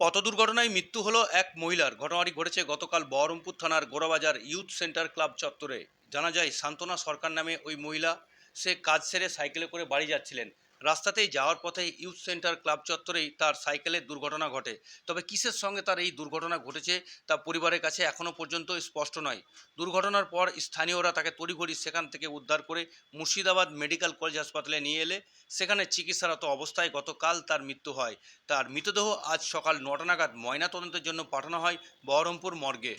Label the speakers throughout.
Speaker 1: পথ দুর্ঘটনায় মৃত্যু হলো এক মহিলার। ঘটনাটি ঘটেছে গতকাল বহরমপুর থানার গোড়াবাজার ইউথ সেন্টার ক্লাব চত্বরে। জানা যায়, সান্ত্বনা সরকার নামে ওই মহিলা, সে কাজ সেরে সাইকেলে করে বাড়ি যাচ্ছিলেন। রাস্তাতেই যাওয়ার পথে ইউথ সেন্টার ক্লাব চত্বরেই তার সাইকেলের দুর্ঘটনা ঘটে। তবে কিসের সঙ্গে তার এই দুর্ঘটনা ঘটেছে তা পরিবারের কাছে এখনও পর্যন্ত স্পষ্ট নয়। দুর্ঘটনার পর স্থানীয়রা তাকে তড়িঘড়ি সেখান থেকে উদ্ধার করে মুর্শিদাবাদ মেডিকেল কলেজ হাসপাতালে নিয়ে এলে, সেখানে চিকিৎসারত অবস্থায় গতকাল তার মৃত্যু হয়। তার মৃতদেহ আজ সকাল নটা নাগাদ ময়নাতদন্তের জন্য পাঠানো হয় বহরমপুর মর্গে।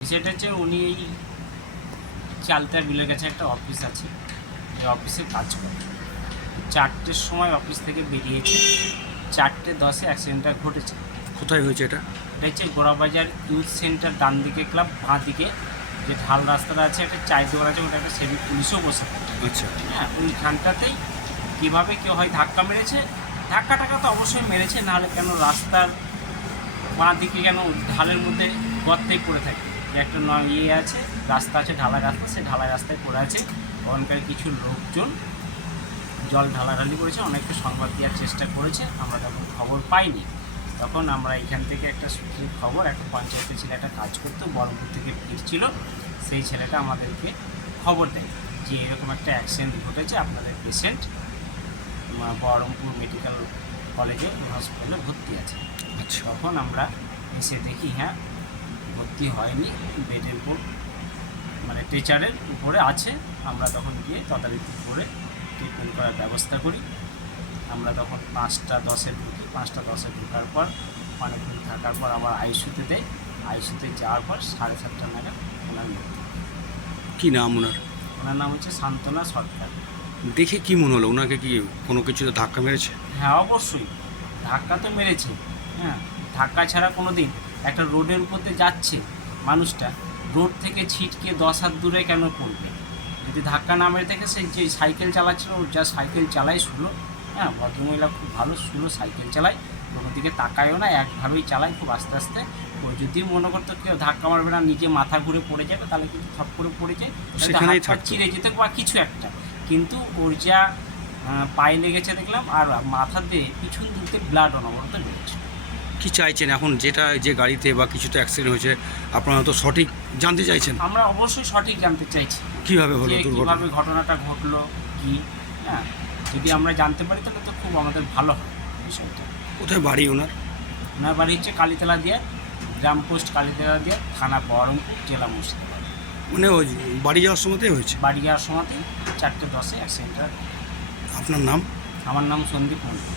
Speaker 2: সেটা হচ্ছে, উনি এই চালতার বিলের কাছে একটা অফিস আছে। এই অফিসে কাজ করে। চারটের সময় অফিস থেকে বেরিয়েছে। চারটে দশে অ্যাক্সিডেন্টটা ঘটেছে।
Speaker 3: কোথায় হয়েছে এটা?
Speaker 2: এটা হচ্ছে গোড়াবাজার ইউথ সেন্টার ডান দিকে ক্লাব বাঁ দিকে। যে ঢাল রাস্তাটা আছে একটা চায়ের দোকান আছে ওটা একটা সেভিক পুলিশও বসে
Speaker 3: আচ্ছা।
Speaker 2: হ্যাঁ ওইখানটাতেই কীভাবে কেউ হয় ধাক্কা মেরেছে? ধাক্কা টাকা তো অবশ্যই মেরেছে নাহলে কেন রাস্তার বাঁ দিকে কেন ঢালের মধ্যে গর্তেই পড়ে থাকে? যে একটা ইয়ে আছে রাস্তা আছে ঢালাই রাস্তা সেই ঢালাই রাস্তায় পড়ে আছে। ওখানকার কিছু লোকজন জল ঢালাঢালি করেছে অনেককে সংবাদ দেওয়ার চেষ্টা করেছে আমরা তখন খবর পাইনি। তখন আমরা এখান থেকে একটা সূত্রে খবর একটা পঞ্চায়েতের ছেলে একটা কাজ করতো বহরমপুর থেকে ফিরছিল সেই ছেলেটা আমাদেরকে খবর দেয় যে এরকম একটা অ্যাক্সিডেন্ট ঘটেছে আপনাদের পেশেন্ট বহরমপুর মেডিকেল কলেজে হসপিটালে ভর্তি আছে।
Speaker 3: আচ্ছা।
Speaker 2: তখন আমরা এসে দেখি হ্যাঁ ভর্তি হয়নি বেডের উপর মানে টিচারের উপরে আছে। আমরা তখন গিয়ে তদারকি করে ট্রিটমেন্ট করার ব্যবস্থা করি। আমরা তখন পাঁচটা দশে ঢুকি। পাঁচটা দশে ঢোকার পর অনেকক্ষণ থাকার পর আবার আইসিউতে দেয় আইসিউতে যাওয়ার পর সাড়ে সাতটা নাগাদ ওনার মৃত্যু।
Speaker 3: কি নাম ওনার?
Speaker 2: ওনার নাম হচ্ছে সান্ত্বনা সরকার।
Speaker 3: দেখে কি মনে হলো? ওনাকে কি কোনো কিছুতে ধাক্কা মেরেছে?
Speaker 2: হ্যাঁ অবশ্যই। ধাক্কা তো মেরেছে। হ্যাঁ ধাক্কা ছাড়া কোনো দিন একটা রোডের উপর দিয়ে যাচ্ছে মানুষটা রোড থেকে ছিটকে দশ হাত দূরে কেন পড়বে? যদি ধাক্কা না মেরে থাকে সে যে সাইকেল চালাচ্ছিল ও যা সাইকেল চালায় শুলো। হ্যাঁ ভদ্রমহিলা খুব ভালো শুলো সাইকেল চালায়। কোনো দিকে তাকায়ও না একভাবেই চালায় খুব আস্তে আস্তে। ও যদি মনে করতো কেউ ধাক্কা মারবে না নিজে মাথা ঘুরে পড়ে যাবে তাহলে কিন্তু থপ করে পড়ে যায়।
Speaker 3: সেখানেই।
Speaker 2: চিড়ে যেতে বা কিছু একটা। কিন্তু ওর যা পায়ে লেগেছে দেখলাম আর মাথা দিয়ে পিছন দিতে ব্লাড অনবরত বেরোচ্ছে
Speaker 3: কি চাইছেন এখন? যেটা যে গাড়িতে বা কিছুতে অ্যাক্সিডেন্ট হয়েছে আপনারা তো সঠিক জানতে চাইছেন?
Speaker 2: আমরা অবশ্যই সঠিক জানতে চাইছি।
Speaker 3: কীভাবে হলো
Speaker 2: যে
Speaker 3: দুর্ঘটনা?
Speaker 2: কীভাবে ঘটনাটা ঘটলো কি? হ্যাঁ যদি আমরা জানতে পারি তাহলে তো খুব আমাদের ভালো হয় বিষয়টা।
Speaker 3: কোথায় বাড়ি ওনার?
Speaker 2: ওনার বাড়ি হচ্ছে কালীতলা দিয়ে গ্রাম পোস্ট কালীতলা দিয়ে থানা বহরমপুর জেলা মুর্শিদাবাদ।
Speaker 3: মানে ওই বাড়ি যাওয়ার সময়তেই হয়েছে?
Speaker 2: বাড়ি যাওয়ার সময়তে চারটে দশে অ্যাক্সিডেন্টটা
Speaker 3: আপনার নাম?
Speaker 2: আমার নাম সন্দীপ মন্ডল